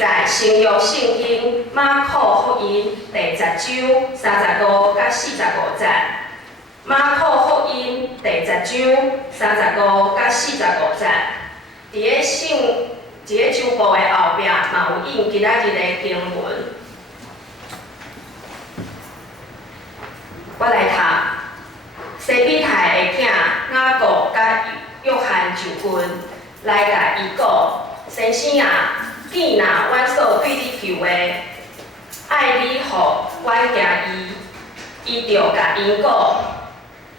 在新约圣经马可福音第10章35到45节。马可福音第10章35到45节。伫个周报的后壁嘛有印今仔日的经文。我来读。西比泰的囝雅各甲约翰上群来甲伊讲：先生啊，见若阮所对你求的，爱你予阮行伊，伊就甲因讲：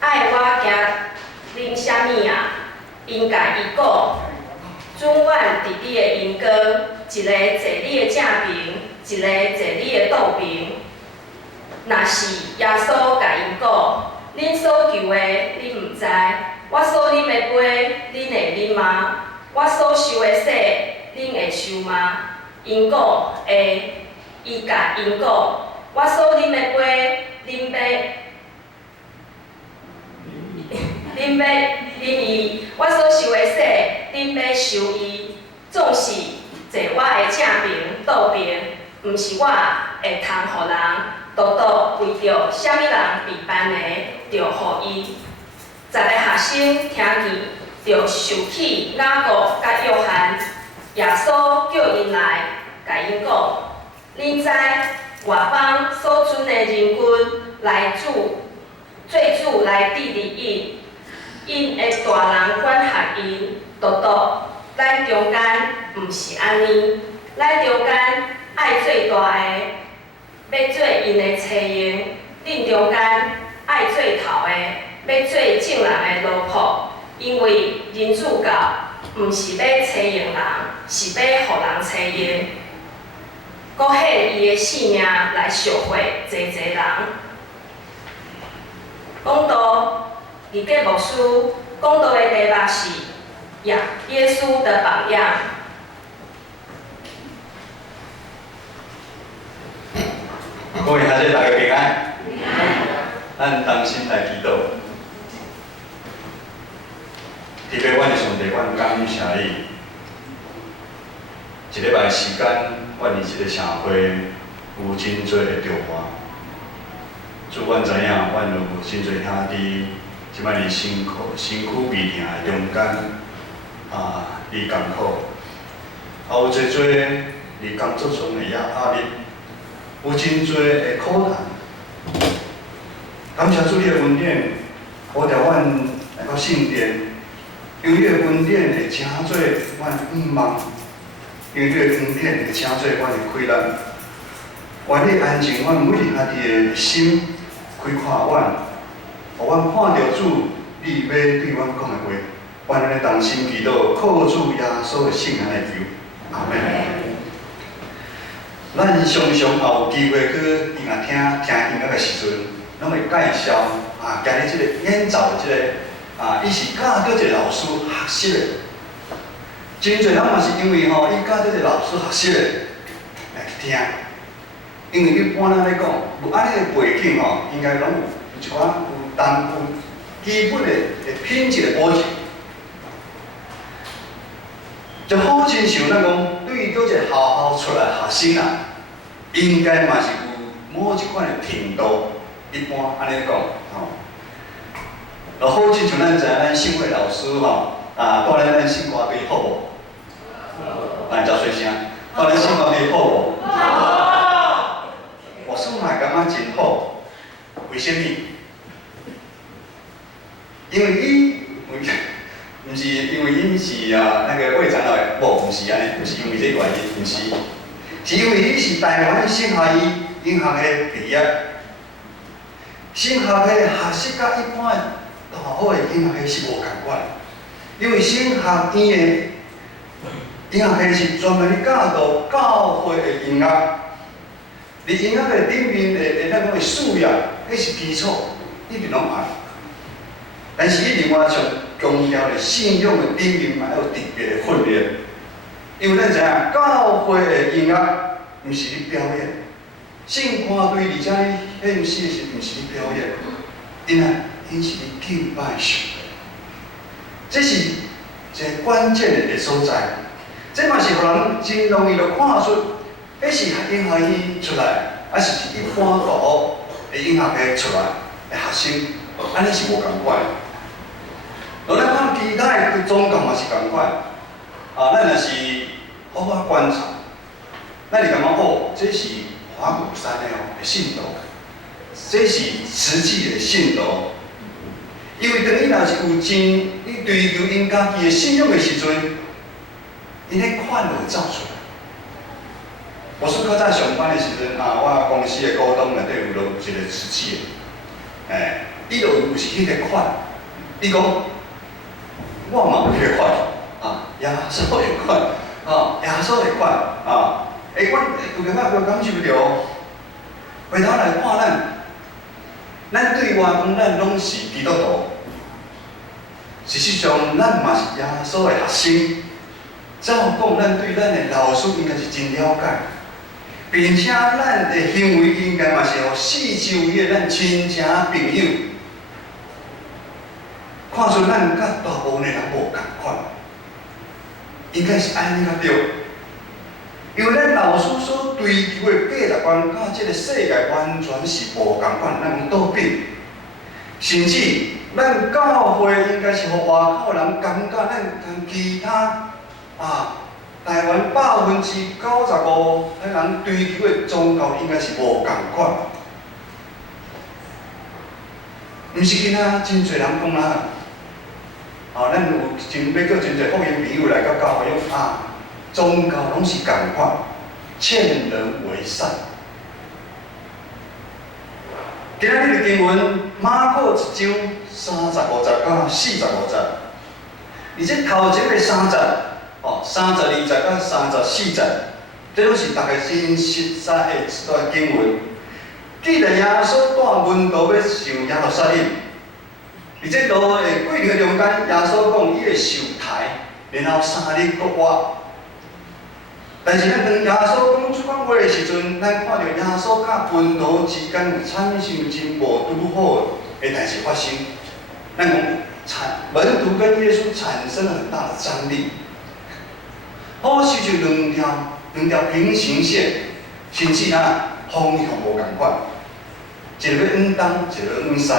爱我行啉啥物啊？因甲伊讲：准阮伫你的阴间，一个坐你的正边，一个坐你的倒边。若是耶稣甲因讲：恁所求的，恁毋知；我所啉的杯，恁会啉吗？我所受的洗，恁会受吗？因讲会。伊甲因讲：我所啉的杯，恁要啉伊；我所受的洗，恁要受伊。总是坐我的正边、倒边，毋是我会通互人。独独为着啥物人被办的，就予伊。10个学生听见，就受起雅各甲约翰。耶稣叫因来，甲因讲：恁知外邦所准的人群来最主来治理因，因的大人管辖因。独独咱中间毋是安尼，咱中间爱最大的。要做因的妻用，恁中间爱做头的，要做正人的奴仆，因为人主教毋是要妻用人，是要互人妻用，搁献伊的性命来赎回济人。讲道，二个牧师讲道的题目是耶稣的榜样。各位学者大家平安，咱同心来祈祷。特别阮的上帝，阮感谢你。一礼拜时间，阮伫即个社会有真侪的变化。就阮知影，阮有真侪兄弟，即摆伫身躯微疼的中间，伫艰苦，有侪伫工作上的压力。有真侪的苦难，感谢主你的恩典，好调阮来到圣殿，因为你的恩典会成做阮愿望，因为你的恩典会成做阮的快乐。愿你安静阮每一兄弟的心，开看阮，互阮看到主你要对阮讲的话，愿咱同心祈祷，靠主耶稣的圣名来求，阿门。咱常常也有机会去音乐厅听音乐的时阵，拢会介绍今日即个演奏的即个伊是教着一个老师学习的。真侪人嘛是因为伊教着一个老师学习的来去听，因为一般咱咧讲，有安尼的背景应该拢有一寡有基本的品质的保证。就好亲像咱讲，对于倒一个校出来学生啊，应该嘛是有某一款的程度。一般安尼讲，就好亲像咱知影，咱信会老师教咱信歌队好无？来，招水声，教咱信歌队好无？好。我算嘛感觉真好，为什么？因为伊。毋是因为伊是那个魏长老的某，毋是安尼，毋是因为这个原因，毋是，是因为伊是台湾省学音乐的毕业，省学的学习甲一般的大学的音乐系是无共款，因为省学院的音乐系是专门咧教导教会的音乐，伫音乐的顶面的咱讲的素养，迄是基础，一定拢爱。但是伊另外上强调的信仰的顶面嘛，有特别的训练，因为咱知影教会的音乐毋是咧表演，圣歌队而且你献诗时毋是咧表演，因是咧敬拜上帝，这是一个关键的所在。这嘛是互人真容易就看出，迄是因学院出来，还是一般大学的因学系出来的学生，安尼是无共款。咱看其他的宗教嘛是共款，咱若是好好观察，咱就感觉哦，这是花果山的信徒，这是实际的信徒。因为当伊若是有真，伊追求因家己的信仰的时阵，因迄款就会走出来。我说较早上班的时阵我公司的股东内底有一个实际的，伊就有是迄个款，伊讲我嘛有迄个款，耶稣的款，耶稣的款，阮有感觉感受着，回头来看咱对外讲咱拢是基督徒，事实上咱嘛是耶稣的学生。照讲，咱对咱的老师应该是真了解，并且咱的行为应该嘛是互四周围的咱亲情朋友看出咱甲大部分的人无共款，应该是安尼较对。因为咱老师所追求的价值观，甲这个世界完全是无共款，咱有倒变。甚至咱教会应该是互外口人感觉咱跟其他台湾95%的人追求的宗教应该是无共款，毋是今仔真侪人讲咱有真要叫真侪福音朋友来到教会讲宗教拢是共款，劝人为善。今仔日的经文马可1章35节到45节，而且头前的3节。32节到34节，这拢是大家真熟悉的一段经文。记得耶稣带门徒要上耶路撒冷，而且路的过程中间，耶稣讲伊会受抬，然后3日搁活。但是咱当耶稣讲出番话的时阵，咱看到耶稣甲门徒之间有产生真无拄好的代志发生。咱讲门徒跟耶稣产生了很大的张力。好似就两条平行线，甚至方向无共款，一个要往东，一个要往西。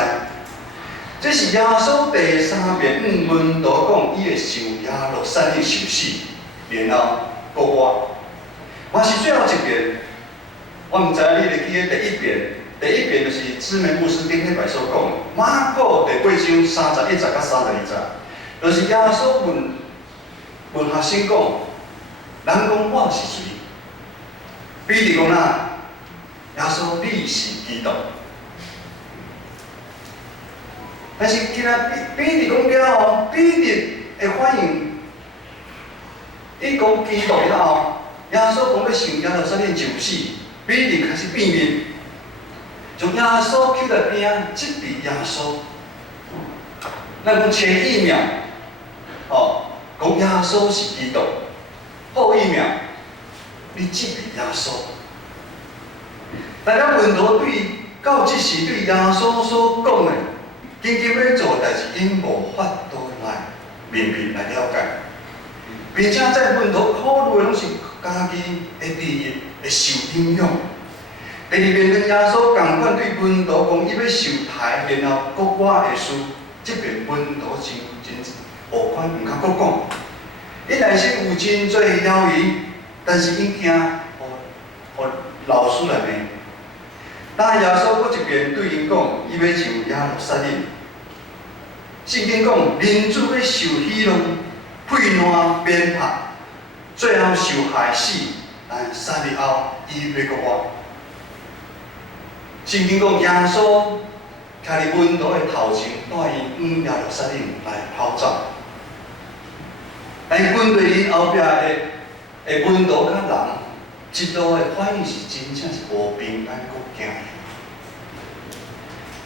这是耶稣第3遍向门徒讲，伊会受耶路撒冷受死，然后搁活。嘛是最后一遍，我毋知你会记得第一遍。第一遍就是知名牧师顶礼拜所讲的，马可第8章31节到32节，就是耶稣问学生讲。人讲我是谁？彼得讲耶稣你是基督。但是今仔彼得讲了后，彼得的反应，伊讲基督了后，耶稣讲要上耶路撒冷就死，彼得开始变面，从耶稣去来边质疑耶稣。咱讲前一秒，讲耶稣是基督。后一秒，你质疑耶稣。大家门徒到即时对耶稣所讲的，紧急要做代志，因无法度来面来了解，并且在门徒考虑的拢是家己的利益会受影响。第二遍跟耶稣共款对门徒讲，伊要受抬，然后搁活的事，即遍门徒真无款，毋敢搁讲。伊内心有真多了疑，但是伊惊互老师来骂。当耶稣搁一遍对因讲，伊要上耶路撒冷。圣经讲，人子要受喜乐、配烂、鞭拍，最后受害死，但3日后伊要搁活。圣经讲，耶稣徛伫门徒的头前，带因往耶路撒冷来跑走。但军队因后壁的门徒甲人，一路的反应是真正是无平安，搁惊。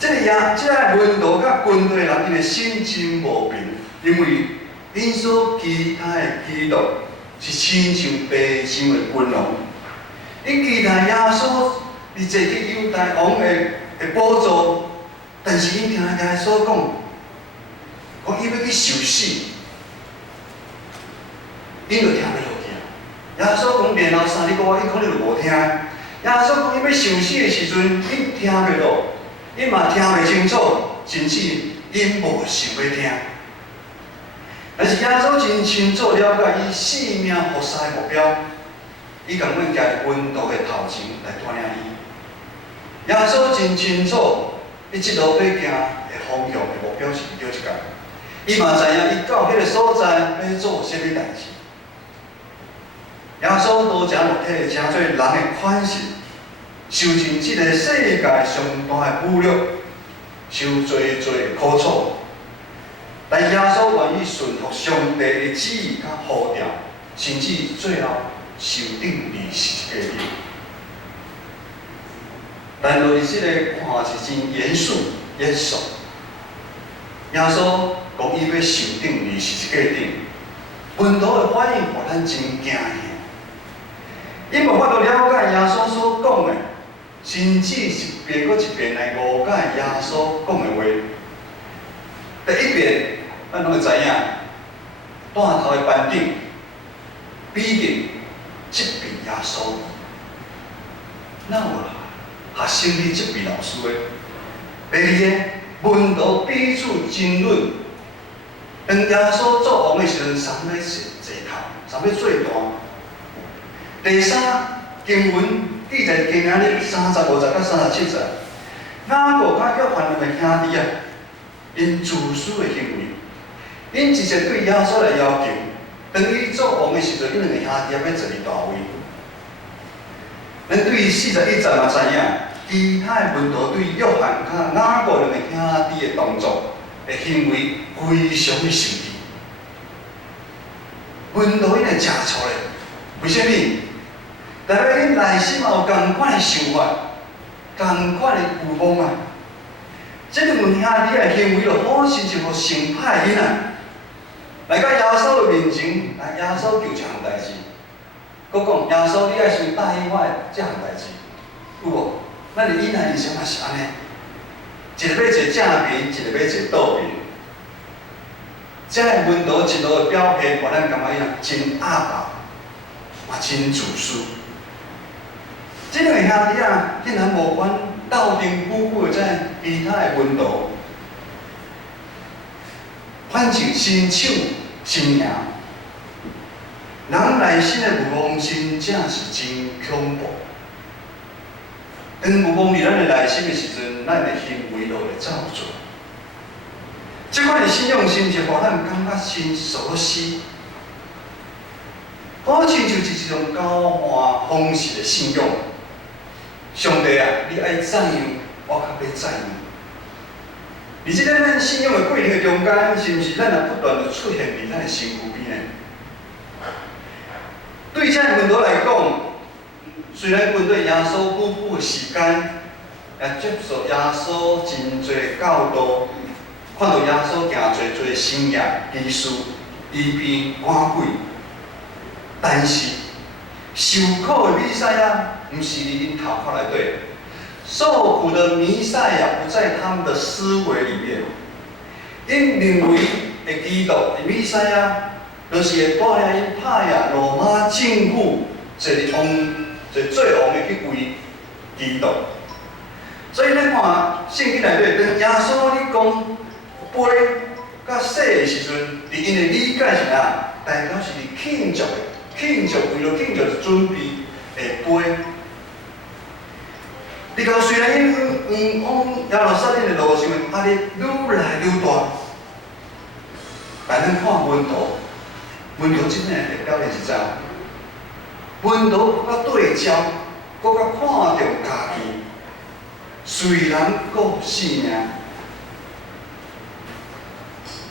这个门徒甲军队人，因的心真无平，因为因所期待的基督是亲像地上的君王，因期待耶稣是坐去犹大王的宝座，但是因听耶稣讲伊要去受死。因就听袂落去啊！耶稣讲连后3日过，伊可能就无听。耶稣讲伊要受死的时阵，伊听袂到，伊嘛听袂清楚，甚至伊无想要听。但是耶稣真清楚了解伊性命服侍的目标，伊共阮徛伫温度的头前来带领伊。耶稣真清楚，伊即路要行的方向的目标是对一个。伊嘛知影伊到迄个所在要做啥物代志。耶稣多食肉体，诚做人的款式，受尽即个世界上大的侮辱，受最苦楚。但耶稣愿意顺服上帝的旨意甲呼召，甚至最后受定于十字架顶。但落伫即个看是真严肃、严肃。耶稣讲伊要受定于十字架顶，门徒的反应互咱真惊吓。因无法度了解耶稣所讲的，甚至一遍搁一遍来误解耶稣讲的话。第一遍，咱拢会知影，带头的班长逼近责备耶稣，哪有学生去责备老师的？第二个，门徒彼此争论，当耶稣作王的时阵，谁要坐头，谁要做大？第三，经文记在经安里35节到37节，雅各甲约翰两个兄弟啊，因自私的行为，因直接对耶稣来要求，当伊作王的时阵，因两个兄弟要坐伫大位。咱对41节嘛知影，其他的门徒对约翰甲雅各两个兄弟的动作、的行为非常的生气。门徒因会吃醋咧，为虾米？代表恁内心嘛有共款的想法，共款的有望啊。这两位兄弟的行为就好像一个成歹囡仔，来到耶稣的面前，来耶稣求一项代志，佮讲耶稣你爱先答应我这项代志，有无？咱的囡仔人生嘛是安尼，一个要坐正面，一个要坐倒面。这个门徒一路的表现，互咱感觉伊真阿爸，嘛真自私。这两个兄弟啊，竟然无管斗阵夫妇的其他的门徒，反正身手心赢，人内心的欲望真正是真恐怖。当欲望伫咱的内心的时阵，咱的行为就会照做。这款的信仰心是互咱感觉真熟悉，好亲像是一种交换方式的信仰。上帝啊，你爱怎样，我较要怎样。而即个咱信仰的过程的中间，是毋是咱也不断地出现伫咱的身躯边呢？对这门徒来讲，虽然面对耶稣夫妇的时间，也接受耶稣真侪教导，看到耶稣行侪生涯、医术、医病、赶鬼，但是受苦的弥赛亚，不是伫因头壳内底，受苦的弥赛亚不在他们的思维里面。因认为的基督的弥赛亚，就是会带领因拍赢罗马政府，坐最王的迄位基督。所以咱看圣经内底，当耶稣你讲杯甲洗的时阵，伫因的理解是啥？代表是伫庆祝的。庆祝为了庆祝是准备的杯。日头虽然因往耶路撒冷的路上压力愈来愈大，但咱看门徒真正会表现是怎样？门徒搁较对焦，搁较看重家己，虽然搁性命。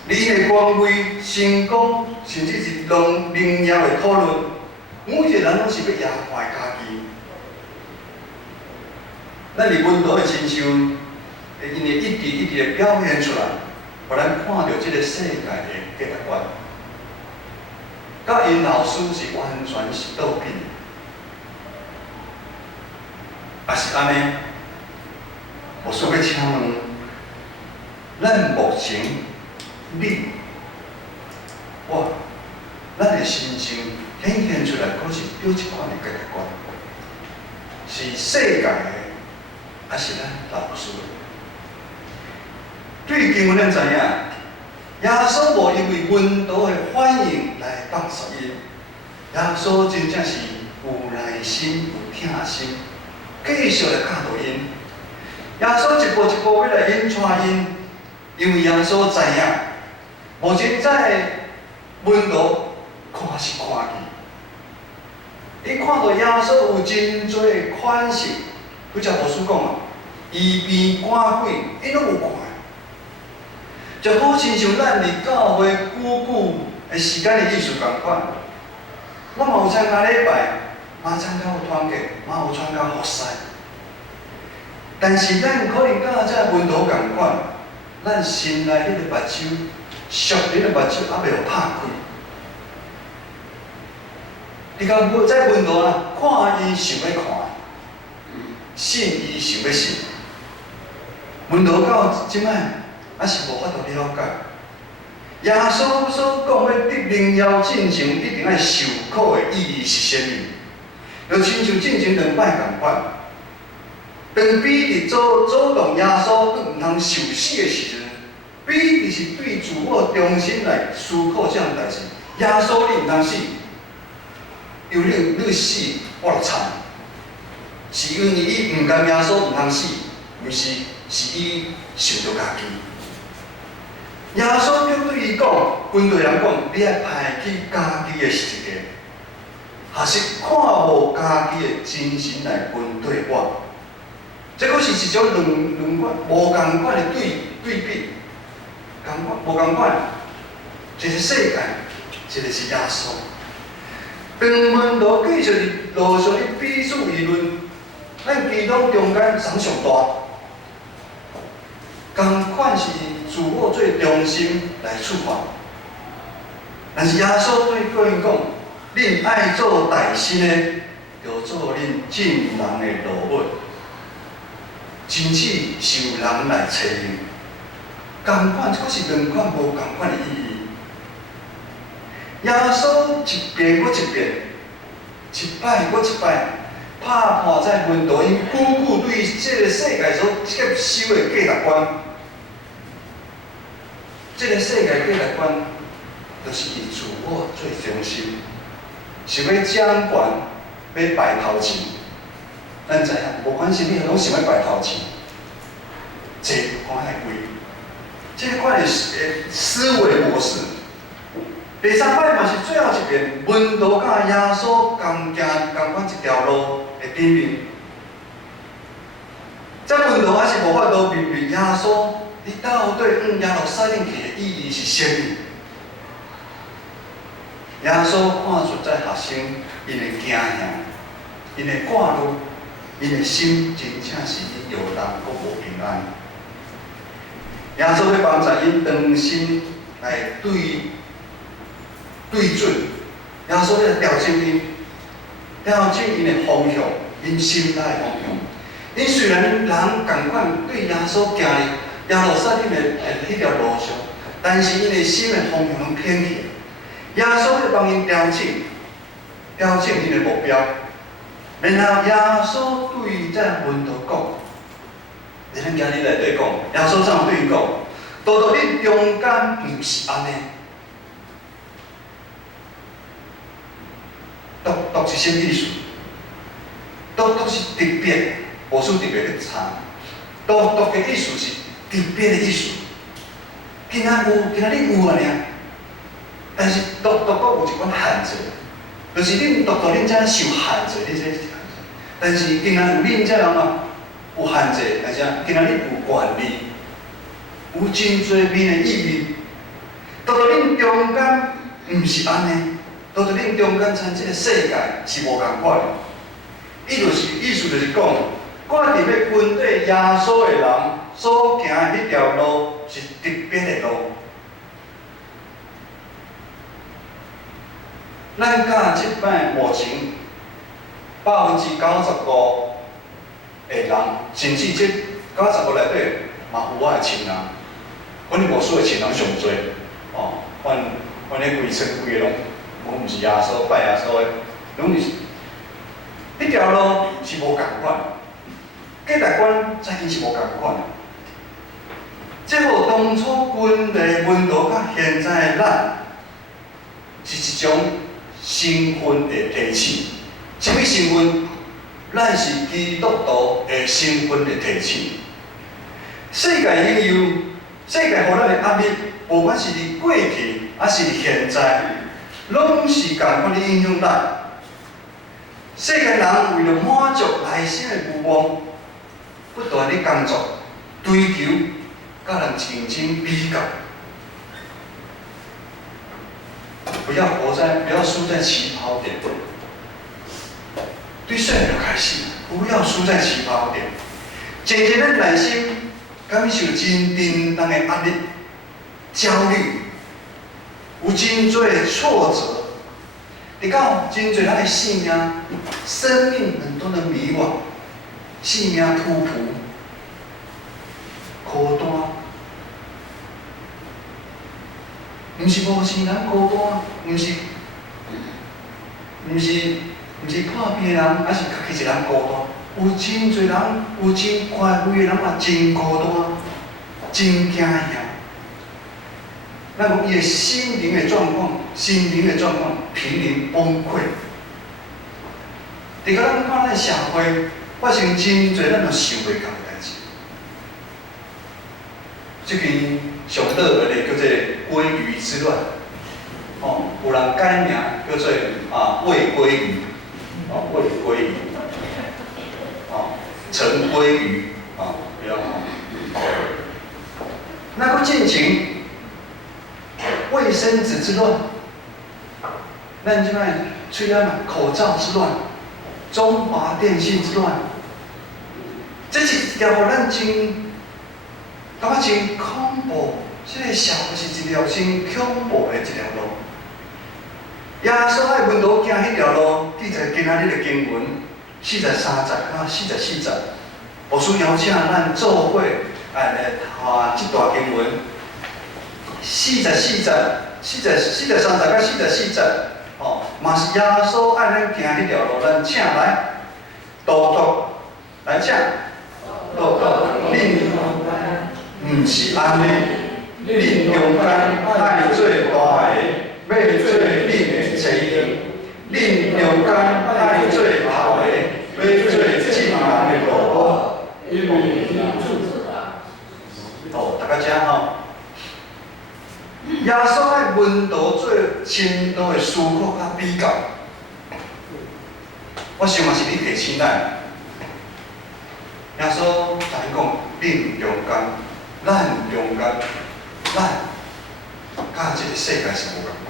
你的官位、成功，甚至是荣耀的讨论，每一个人拢是要压坏家己。咱伫门徒的身上，会因为一直的表现出来，互咱看到这个世界的价值观，甲因老师是完全是倒变的，也是安尼。我想要请问，咱目前。咱的心情显现出来，可是有一款的价值观，是世界的，还是咱老师的？对经文咱知影，耶稣无因为温度的反应来放杀因，耶稣真正是有耐心、有疼心，继续来教导因。耶稣一步一步要来引带因，因为耶稣知影，目前在温度看是看见，伊看到耶稣有真多款式，拄则无师讲啊，医病赶鬼，伊拢有看。就好亲像咱伫教会久的时间的意思共款，我嘛有参加礼拜，嘛参加有团契，嘛有参加服侍。但是咱可能甲这温度共款，咱心内迄个目睭，属灵的目睭还袂有拍开。你讲在温度啊，看伊想要看，信伊想要信。温度到即摆。还是无法度了解，耶稣所讲的得荣耀进前，一定爱受苦的意义是啥物？就亲像进前2摆共款，当彼得阻挡耶稣毋通受死的时阵，彼得是对自我重新来思考这样代志。耶稣你毋通死，因为你死我就惨，是因为伊毋甘耶稣毋通死，毋是伊受到家己。耶稣就对伊讲，军队人讲，你爱排去家己的世界，还是看无家己的真心来军队我？这个是一种两款无共款的对比，无共款，一个世界，一个是耶稣。当门徒继续路上去彼此议论，咱基督中间谁上大？共款是自我最中心来出发，但是耶稣对个人讲：，恁爱做大事的，就做恁敬人的路尾，真正受人来找你。共款，这是两款无共款的意义。耶稣一遍搁一遍，一摆搁一摆，拍破在门徒因久对这个世界所接受的价值观。这个世界价值观，就是以自我最中心，想要掌权，要摆头前。咱知影，无管是你拢想要摆头前，坐看遐贵。这个款的思维模式。第3摆嘛是最后一遍，门徒甲耶稣共行共款一条路的顶面。这门徒还是无法度明白耶稣。你到底耶路撒冷去的意义是啥物？耶稣看出在学生因的惊吓，因的挂虑，因的心真正是摇人阁无平安。耶稣要帮助因当心来对准，耶稣要调整因的方向，因心态的方向。因虽然人共款对耶稣行耶路撒冷的迄条路上，但是因的心的方向拢偏去。耶稣要帮因调整因的目标。然后耶稣对这门徒讲，咱今日内底讲，耶稣怎样对伊讲？多多你中间毋是安尼，独是啥意思？独是特别，无是特别去查。独的意思是特别的意思。今仔日有啊尔，但是独阁有一款限制，就是恁独恁才受限制，你这是限制。但是今仔有恁这人嘛，有限制，而且今仔日有权利，有真侪面的意义。独恁中间毋是安尼，独恁中间参这个世界是无共款的。意思就是讲，我伫要跟对耶稣的人所行的迄条路是特别的路。咱甲即摆目前95%的人，甚至这95%内底嘛有我的亲人，阮无数的亲人上多，阮迄规个拢我毋是耶稣拜耶稣的，拢是。迄条路是无共款，价值观最近是无共款。即互当初阮的温度甲现在的咱，是一种身份的提醒。什么身份？咱是基督徒的身份的提醒。世界引诱，世界互咱的压力，无管是伫过去，还是伫现在，拢是共款的影响咱。世间人为了满足内心的欲望，不断地工作、追求，甲人竞争比较。不要输在起跑点。对细汉就开始，不要输在起跑点。渐渐咱内心感受真沉重的压力、焦虑，有真多挫折。你到真侪咱的生命、生命很多的迷惘，生命突扑、孤单，毋是无钱人孤单，毋是破病的人，还是家己一个人孤单。有真侪人，有真乖乖的人嘛，真孤单，真惊吓。咱讲伊的心灵的状况，濒临崩溃。伫个咱看咱社会发生真侪咱都想袂到的代志。最近上热门的叫做鲑鱼之乱，有人改名叫做魏鲑鱼，魏鲑鱼，陈鲑鱼，不要那个进行。卫生纸之乱，咱即摆吹啊口罩之乱，中华电信之乱，这是一条互咱真感觉真恐怖，这个社会是一条真恐怖的一条路。耶稣爱门徒行迄条路，记在今仔日的经文43节44节，牧师邀请咱做伙来读这段经文。44节、43节到44节，嘛是耶稣爱咱行迄条路，咱请来多多来请，多多恁毋是安尼，恁中间爱做大个，要做恁的妻子；恁中间爱做头个，要做正人的老婆。大家听耶稣爱门徒做深度的思考甲比较，我想嘛是你提醒咱。耶稣咱讲，恁中间，咱中间，咱甲这个世界是无共款。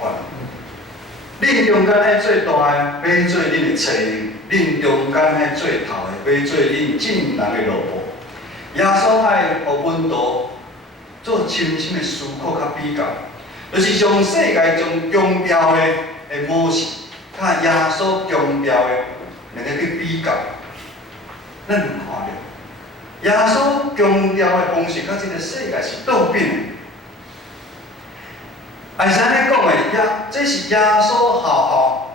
恁中间爱做大的，要做恁的妻；恁中间爱做头的，要做恁正人的老婆。耶稣爱互门徒做深深的思考甲比较。就是从世界从强调的模式，甲耶稣强调的两个去比较，咱有看到耶稣强调的方式，甲这个世界是倒变的。会使安尼讲的，这是耶稣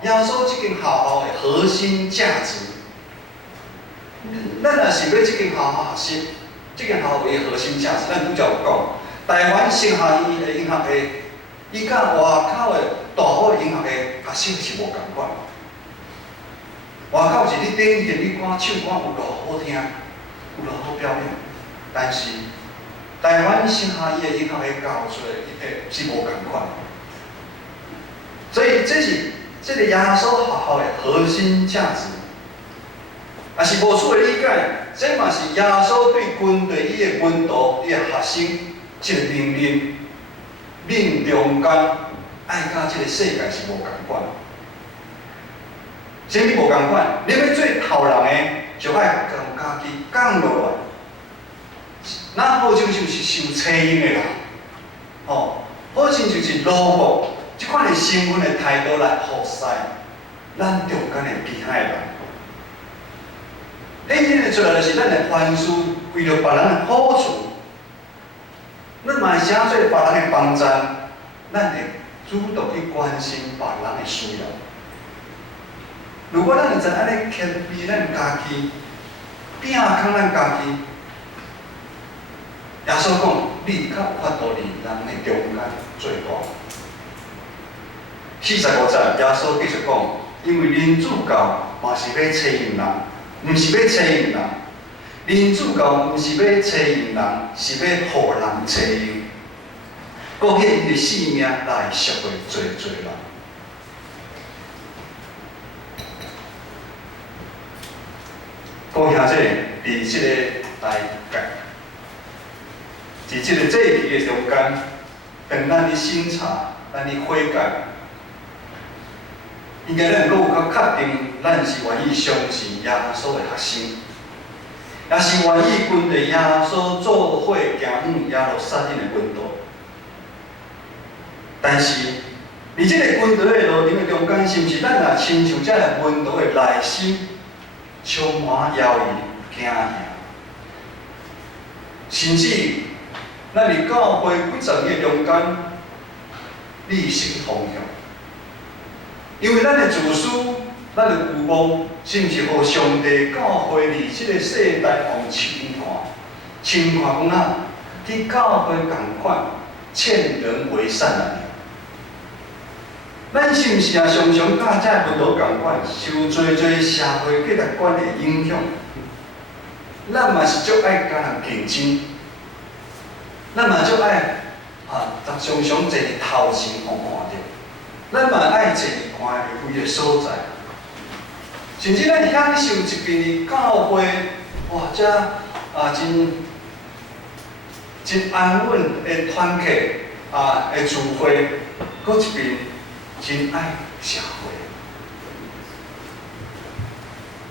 耶稣这间学校的核心价值。咱若是要这间学校学习，这间学校的核心价值，咱拄则有讲，台湾升学院的音乐系。伊甲外口的大好音乐的学习是无共款。外口是你顶现你看唱歌有偌好听，有偌好表演，但是台湾升学院的音乐的教出的是无共款。所以这是这个耶稣学校的核心价值，也是无错的理解。这嘛是耶稣对军队伊的门徒、伊的学生一个命令。恁中间爱甲这个世界是无共款，什么无共款？你要做头人的，就爱将家己降落来。咱好像就是受车音的人，好像就是萝卜，即款的身份的态度来服侍咱中间的其他的人。你现在做的就是咱的凡事为了别人的好处。咱嘛是写做别人的帮衬，咱会主动去关心别人的需要。如果咱会知安尼谦卑咱家己，摒空咱家己，耶稣讲，你较有法度伫人的中间做光。45节，耶稣继续讲，因为人主教嘛是要找用人，毋是要找用人。人主教毋是要找用人，是要互人找用。搁献伊的性命来赎回罪人。各位兄弟，伫即个大界，伫即个祭期的中间，当咱的审查、咱的悔改，应该咱搁有较确定，咱是愿意相信耶稣的学生，也是愿意跟着耶稣做伙行往耶路撒冷的温度。但是，伫即个温度的路程的中间，是毋是咱也亲像这个温度的内心，充满犹豫、惊吓？甚至，咱伫教会几十年中间，你失去方向，因为咱的自私、咱的父母，是毋是互上帝教会伫即个世代互侵看讲啊，去教会共款，劝人为善啊！咱是毋是也常常甲这温度共款，受侪社会价值观的影响？咱嘛是足爱甲人竞争，咱嘛足爱常常坐伫头前互看着，咱嘛爱坐伫看会贵的所在，甚至咱享受一边的教会，哇，这真安稳的团契的聚会，搁一边。真爱社会，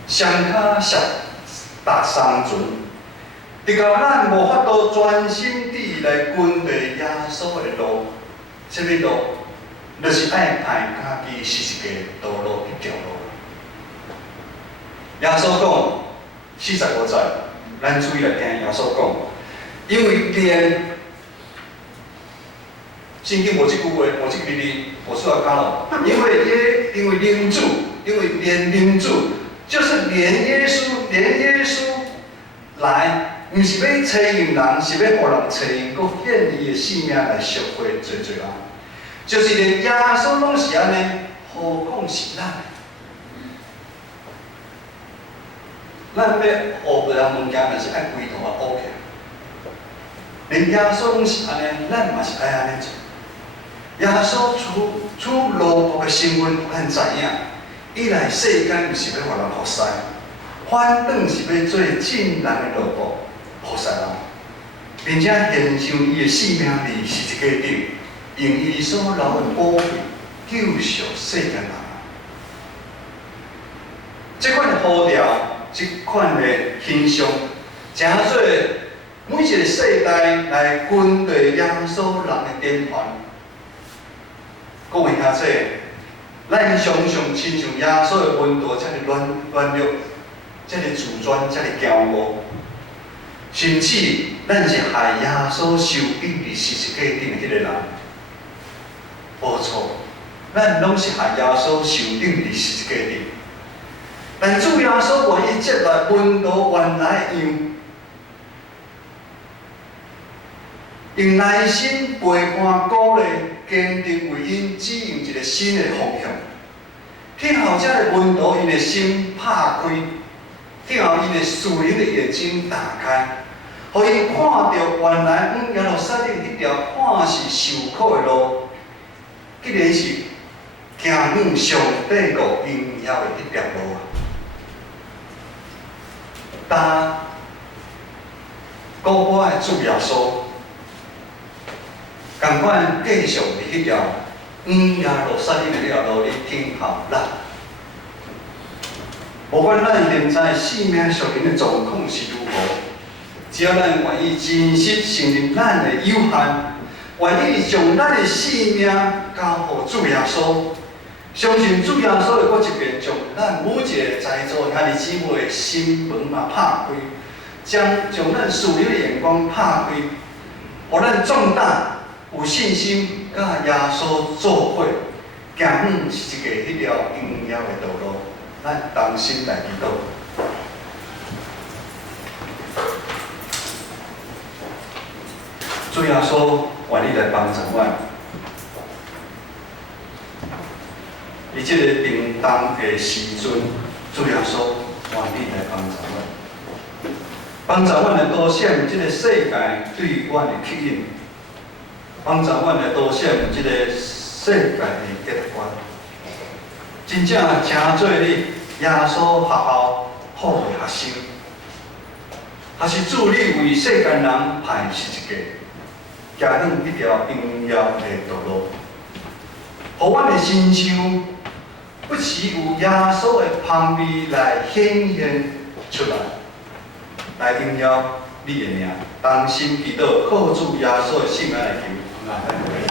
双脚摔踏三船，直到咱无法度专心地来跟着耶稣的路，什么路？就是爱派家己是一个道路一条路。耶稣讲45节，咱注意来听耶稣讲，因为连。圣经无即句话，无即个字，我说要加了。因为领主，因为连领主，就是连耶稣来，毋是要找用人，是要互人找用，佮献伊的性命来赎回罪人。就是连耶稣拢是安尼，何况是咱？咱要学别人物件，但是爱规头学起来。连耶稣拢是安尼，咱嘛是爱安尼做。耶稣出路途的身份，咱知影。伊来世间，毋是要互人服侍，反倒是要做正人的路途服侍人，并且献上伊的性命伫十字架顶，用伊所流的宝血救赎世间人。这款的呼召，这款的形象，诚做每一个世代来跟着耶稣人的典范。各位兄弟，咱常常亲像耶稣的温度，遮尔软弱，遮尔自尊，遮尔骄傲，甚至咱是害耶稣受钉伫十字架顶的迄个人，无错，咱拢是害耶稣受钉伫十字架顶。但主耶稣愿意接纳温度原来的样，用耐心陪伴鼓励。坚定为因指引一个新的方向，听候这个温度，因的心拍开，听候因的属灵的眼睛打开，互伊看到原来耶路撒冷迄条看似受苦的路，竟然是行往上帝国荣耀的一条路啊！当古堡的主耶稣。共款继续伫迄条耶路撒冷的迄条路里听候咱。无管咱现在性命上面的状况是如何，只要咱愿意真实承认咱的有限，愿意将咱的性命交互主耶稣，相信主耶稣会搁一遍将咱每一个在座兄弟姊妹的心门嘛拍开，将咱属灵的眼光拍开，互咱壮大。有信心甲耶稣做伙，行远是一个迄条荣耀的道路，咱同心来祈祷。主耶稣，愿你来帮助阮。伫即个平淡的时阵，主耶稣，愿你来帮助阮，帮助阮来凸显即个世界对阮的吸引，帮助阮来凸显即个世界的价值观。真正诚做你耶稣学校好的学生，还是主你为世间人排是一个，行向一条荣耀的道路，互阮的心胸不时有耶稣的香味来显现出来，来荣耀你的名。同心祈祷，靠主耶稣的圣名来求，阿门。